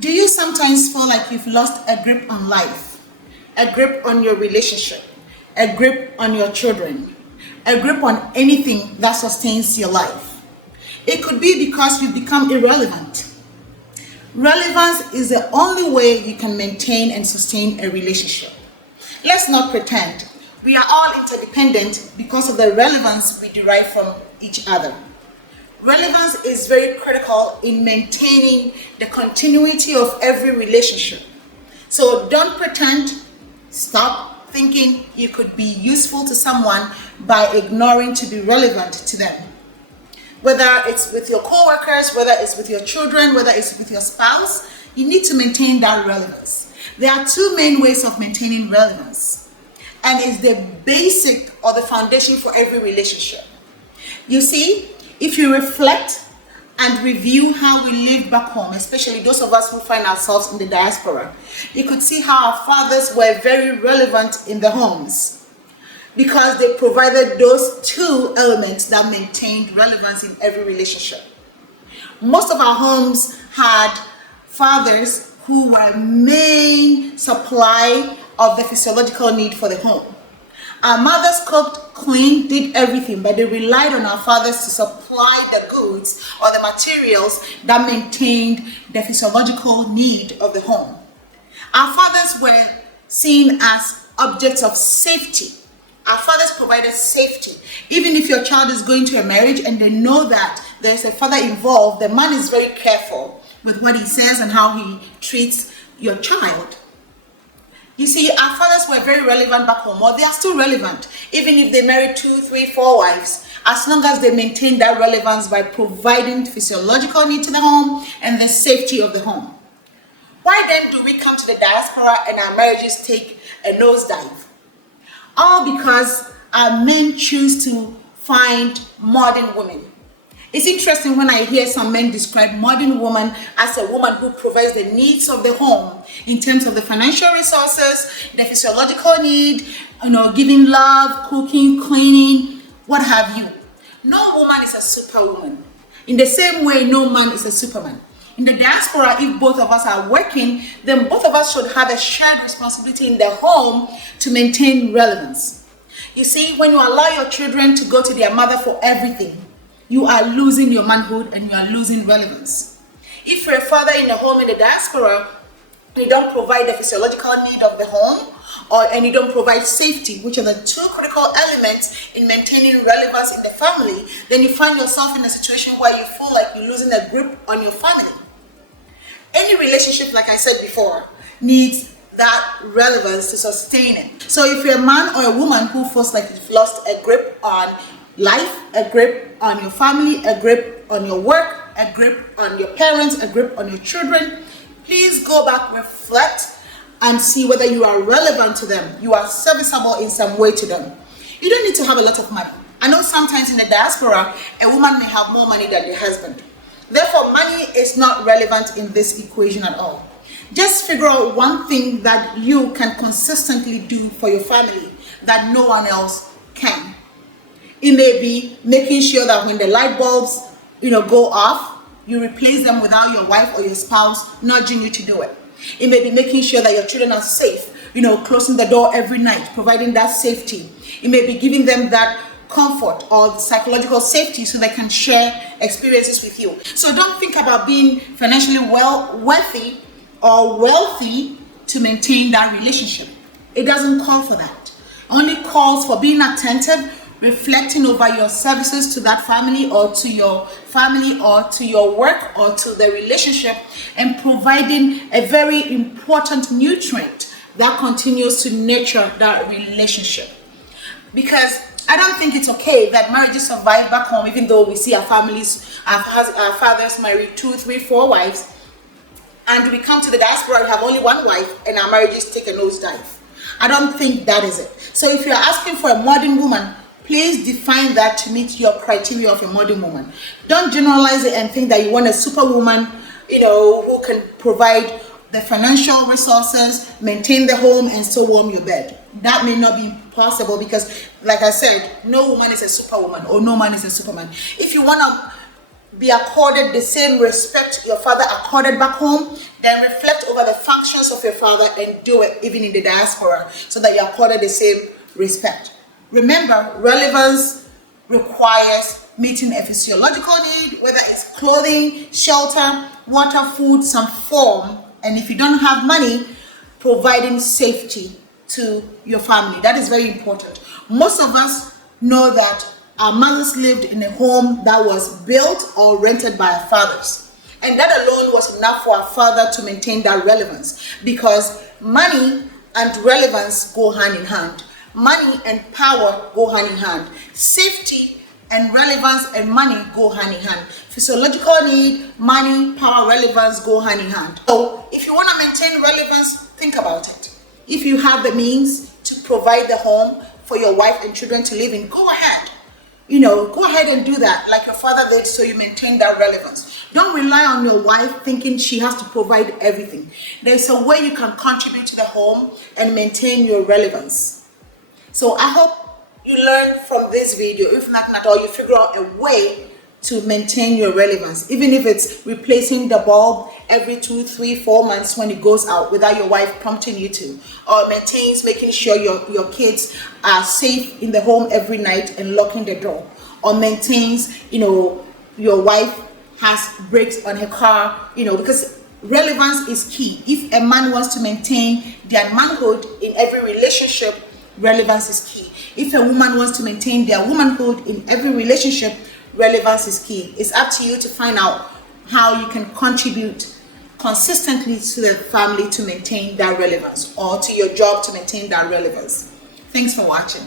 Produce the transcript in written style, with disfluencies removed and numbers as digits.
Do you sometimes feel like you've lost a grip on life, a grip on your relationship, a grip on your children, a grip on anything that sustains your life? It could be because you've become irrelevant. Relevance is the only way you can maintain and sustain a relationship. Let's not pretend. We are all interdependent because of the relevance we derive from each other. Relevance is very critical in maintaining the continuity of every relationship. So don't pretend. Stop thinking you could be useful to someone by ignoring to be relevant to them. Whether it's with your co-workers, whether it's with your children, whether it's with your spouse, you need to maintain that relevance. There are two main ways of maintaining relevance, and it's the basic or the foundation for every relationship. You see, if you reflect and review how we live back home, especially those of us who find ourselves in the diaspora, you could see how our fathers were very relevant in the homes because they provided those two elements that maintained relevance in every relationship. Most of our homes had fathers who were main supply of the physiological need for the home. Our mothers cooked, cleaned, did everything, but they relied on our fathers to supply the goods or the materials that maintained the physiological need of the home. Our fathers were seen as objects of safety. Our fathers provided safety. Even if your child is going to a marriage and they know that there's a father involved, the man is very careful with what he says and how he treats your child. You see, our fathers were very relevant back home, or they are still relevant, even if they married 2, 3, 4 wives, as long as they maintain that relevance by providing physiological need to the home and the safety of the home. Why then do we come to the diaspora and our marriages take a nosedive? All because our men choose to find modern women. It's interesting when I hear some men describe modern woman as a woman who provides the needs of the home in terms of the financial resources, the physiological need, giving love, cooking, cleaning, what have you. No woman is a superwoman. In the same way, no man is a superman. In the diaspora, if both of us are working, then both of us should have a shared responsibility in the home to maintain relevance. You see, when you allow your children to go to their mother for everything, you are losing your manhood and you are losing relevance. If you're a father in a home in the diaspora, you don't provide the physiological need of the home, and you don't provide safety, which are the two critical elements in maintaining relevance in the family, then you find yourself in a situation where you feel like you're losing a grip on your family. Any relationship, like I said before, needs that relevance to sustain it. So if you're a man or a woman who feels like you've lost a grip on life, a grip on your family, a grip on your work, a grip on your parents, a grip on your children, please go back, reflect, and see whether you are relevant to them. You are serviceable in some way to them. You don't need to have a lot of money. I know sometimes in the diaspora, a woman may have more money than the husband. Therefore, money is not relevant in this equation at all. Just figure out one thing that you can consistently do for your family that no one else can. It may be making sure that when the light bulbs, go off, you replace them without your wife or your spouse nudging you to do it. It may be making sure that your children are safe, closing the door every night, providing that safety. It may be giving them that comfort or psychological safety so they can share experiences with you. So don't think about being financially wealthy or wealthy to maintain that relationship. It doesn't call for that. It only calls for being attentive, reflecting over your services to that family or to your work or to the relationship, and providing a very important nutrient that continues to nurture that relationship. Because I don't think it's okay that marriages survive back home, even though we see our fathers marry 2, 3, 4 wives, and we come to the diaspora and have only one wife and our marriages take a nosedive. I don't think that is it. So if you're asking for a modern woman, please define that to meet your criteria of a modern woman. Don't generalize it and think that you want a superwoman, who can provide the financial resources, maintain the home, and still warm your bed. That may not be possible because, like I said, no woman is a superwoman or no man is a superman. If you want to be accorded the same respect your father accorded back home, then reflect over the functions of your father and do it even in the diaspora so that you're accorded the same respect. Remember, relevance requires meeting a physiological need, whether it's clothing, shelter, water, food, some form, and if you don't have money, providing safety to your family. That is very important. Most of us know that our mothers lived in a home that was built or rented by our fathers. And that alone was enough for our father to maintain that relevance, because money and relevance go hand in hand. Money and power go hand in hand. Safety and relevance and money go hand in hand. Physiological need, money, power, relevance go hand in hand. So if you want to maintain relevance, think about it. If you have the means to provide the home for your wife and children to live in, go ahead. Go ahead and do that like your father did, so you maintain that relevance. Don't rely on your wife thinking she has to provide everything. There's a way you can contribute to the home and maintain your relevance. So I hope you learn from this video. If not at all, you figure out a way to maintain your relevance, even if it's replacing the bulb every 2, 3, 4 months when it goes out without your wife prompting you to, or maintains making sure your kids are safe in the home every night and locking the door, or maintains your wife has brakes on her car, because relevance is key. If a man wants to maintain their manhood in every relationship, relevance is key. If a woman wants to maintain their womanhood in every relationship, relevance is key. It's up to you to find out how you can contribute consistently to the family to maintain that relevance, or to your job to maintain that relevance. Thanks for watching.